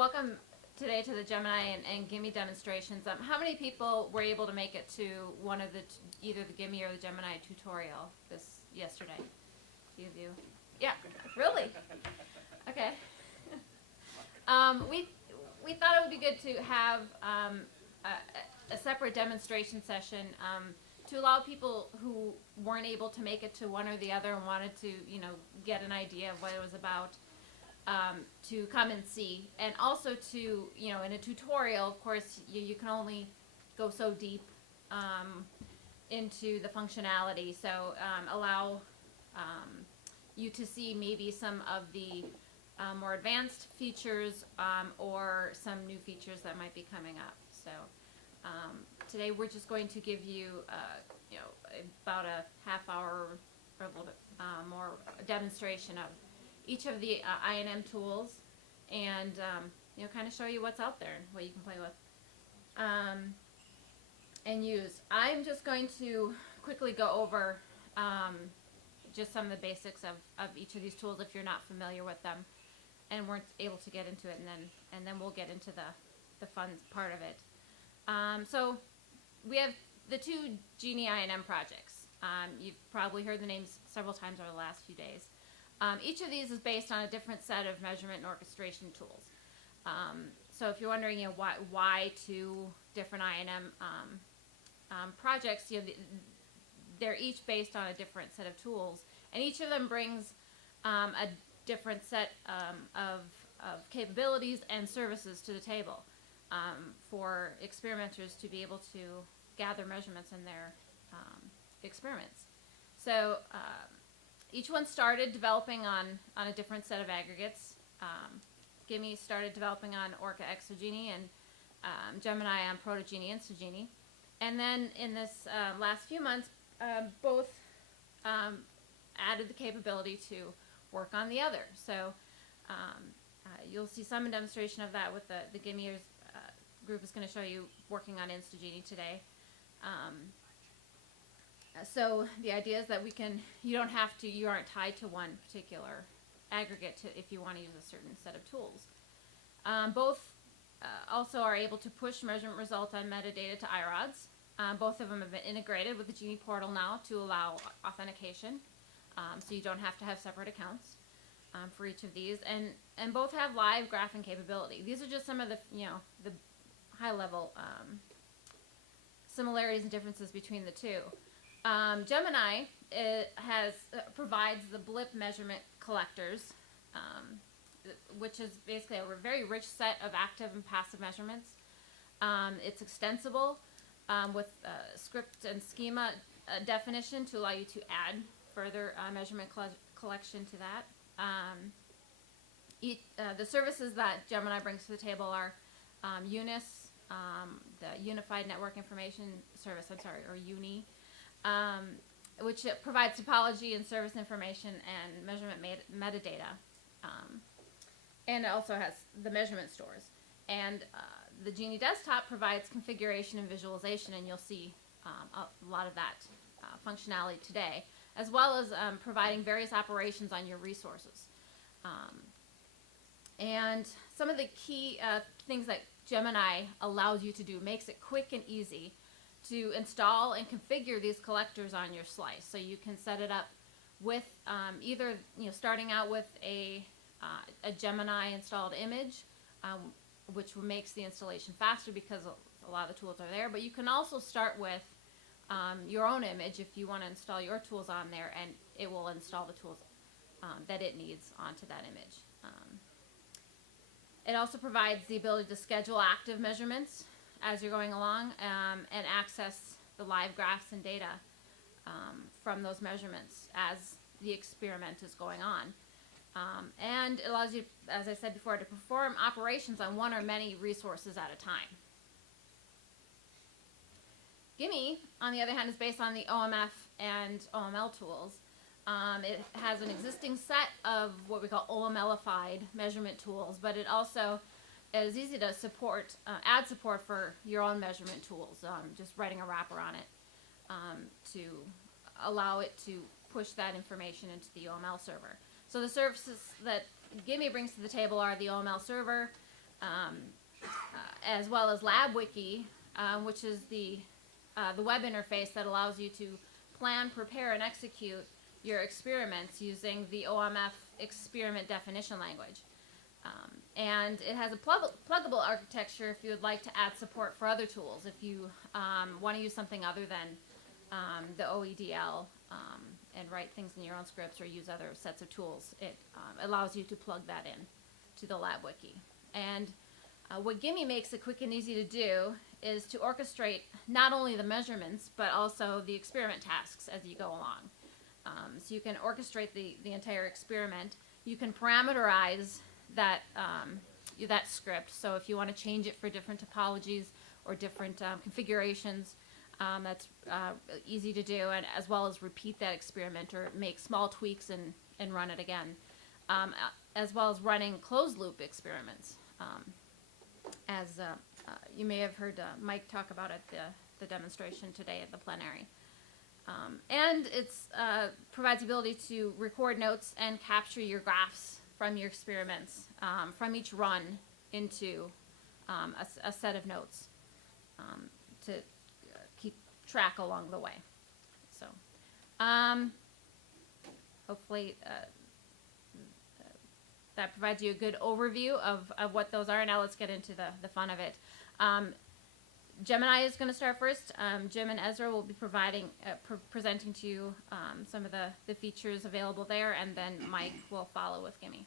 Welcome today to the Gemini and GIMI demonstrations. How many people were able to make it to one of the, either the GIMI or the Gemini tutorial yesterday? A few of you. Yeah, really? Okay. We thought it would be good to have a separate demonstration session to allow people who weren't able to make it to one or the other and wanted to, get an idea of what it was about. To come and see, and also to, in a tutorial, of course, you can only go so deep into the functionality, so allow you to see maybe some of the more advanced features or some new features that might be coming up. So today we're just going to give you, about a half hour or a little bit more demonstration of each of the I&M tools, and kind of show you what's out there and what you can play with and use. I'm just going to quickly go over just some of the basics of each of these tools if you're not familiar with them and weren't able to get into it, and then we'll get into the fun part of it. So we have the two GENI I&M projects. You've probably heard the names several times over the last few days. Each of these is based on a different set of measurement and orchestration tools. So if you're wondering, why two different I&M projects, they're each based on a different set of tools, and each of them brings a different set of capabilities and services to the table for experimenters to be able to gather measurements in their experiments. So each one started developing on a different set of aggregates. GIMI started developing on Orca ExoGeni, and Gemini on ProtoGeni InstaGeni. And then in this last few months, both added the capability to work on the other. So you'll see some demonstration of that with the GIMI group is going to show you working on InstaGeni today. So the idea is that you aren't tied to one particular aggregate if you want to use a certain set of tools. Both also are able to push measurement results on metadata to iRods. Both of them have been integrated with the GENI portal now to allow authentication, so you don't have to have separate accounts for each of these. And both have live graphing capability. These are just some of the the high-level similarities and differences between the two. Gemini provides the blip measurement collectors, which is basically a very rich set of active and passive measurements. It's extensible with script and schema definition to allow you to add further measurement collection to that. The services that Gemini brings to the table are UNIS, the Unified Network Information Service, or UNI, which provides topology and service information and measurement metadata. And it also has the measurement stores. And the GENI desktop provides configuration and visualization, and you'll see a lot of that functionality today, as well as providing various operations on your resources. And some of the key things that Gemini allows you to do, makes it quick and easy to install and configure these collectors on your slice. So you can set it up with either starting out with a Gemini installed image, which makes the installation faster because a lot of the tools are there. But you can also start with your own image if you want to install your tools on there, and it will install the tools that it needs onto that image. It also provides the ability to schedule active measurements as you're going along, and access the live graphs and data from those measurements as the experiment is going on. And it allows you, as I said before, to perform operations on one or many resources at a time. GIMI, on the other hand, is based on the OMF and OML tools. It has an existing set of what we call OMLified measurement tools, but it also is easy to support, add support for your own measurement tools, just writing a wrapper on it to allow it to push that information into the OML server. So the services that GIMI brings to the table are the OML server, as well as LabWiki, which is the web interface that allows you to plan, prepare, and execute your experiments using the OMF experiment definition language. And it has a pluggable architecture if you would like to add support for other tools. If you want to use something other than the OEDL and write things in your own scripts or use other sets of tools, it allows you to plug that in to the LabWiki. And what GIMI makes it quick and easy to do is to orchestrate not only the measurements, but also the experiment tasks as you go along. So you can orchestrate the entire experiment. You can parameterize that, that script. So if you want to change it for different topologies or different configurations, that's easy to do, and as well as repeat that experiment or make small tweaks and run it again, as well as running closed loop experiments. As you may have heard Mike talk about at the demonstration today at the plenary. And it provides the ability to record notes and capture your graphs from your experiments from each run into a set of notes to keep track along the way. So hopefully that provides you a good overview of what those are. Now let's get into the fun of it. GEMINI is going to start first. Jim and Ezra will be presenting to you some of the features available there, and then Mike will follow with GIMI.